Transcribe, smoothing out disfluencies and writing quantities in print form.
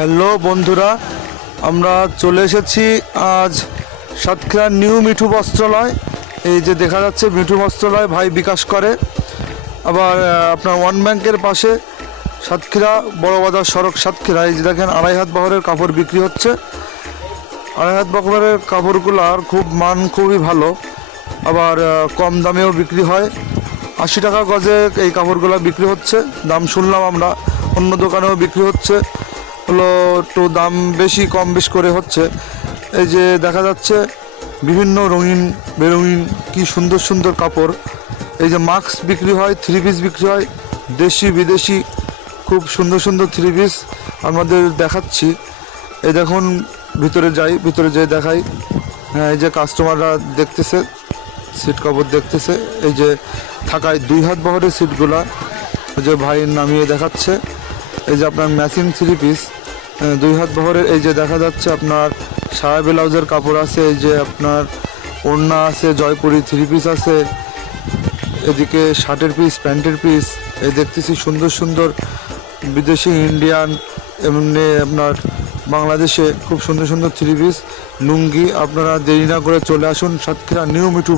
Hello বন্ধুরা, আমরা চলে এসেছি আজ সাতক্ষীরা নিউ মিঠু বস্ত্রালয়। এই যে দেখা যাচ্ছে মিঠু বস্ত্রালয় ভাই বিকাশ করে। আবার আপনার ওয়ান ব্যাংকের পাশে সাতক্ষীরা বড় বাজার সড়ক সাতক্ষীরা। এই যে দেখেন আড়াই হাত বহরের কাপড় বিক্রি হচ্ছে। আড়াই হাত বহরের কাপড়গুলার খুবই ভালো, আবার কম দামেও বিক্রি হয়। 80 টাকা গজে এই কাপড়গুলো বিক্রি হচ্ছে। দাম শুনলাম আমরা অন্য দোকানেও বিক্রি হচ্ছে, হলো একটু দাম বেশি কম বেশ করে হচ্ছে। এই যে দেখা যাচ্ছে বিভিন্ন রঙিন বেরঙিন কি সুন্দর সুন্দর কাপড়। এই যে মাস্ক বিক্রি হয়, থ্রি পিস বিক্রি হয়, দেশি বিদেশি খুব সুন্দর সুন্দর থ্রি পিস আমাদের দেখাচ্ছি। এই দেখুন ভিতরে যেয়ে দেখাই। হ্যাঁ, এই যে কাস্টমাররা দেখতেছে, সিট কাপড় দেখতেছে। এই যে থাকায় 2 হাত বহরের সিটগুলা ওই যে ভাই নামিয়ে দেখাচ্ছে। এই যে আপনার ম্যাচিং থ্রি পিস 2 হাত বহরের। এই যে দেখা যাচ্ছে আপনার সায়া ব্লাউজের কাপড় আছে, এই যে আপনার ওড়না আছে, জয়পুরি থ্রি পিস আছে, এদিকে শার্টের পিস, প্যান্টের পিস। এই দেখতেছি সুন্দর সুন্দর বিদেশি, ইন্ডিয়ান, এমনি আপনার বাংলাদেশে খুব সুন্দর সুন্দর থ্রি পিস লুঙ্গি। আপনারা দেরি না করে চলে আসুন সাতক্ষীরা নিউ মিঠু।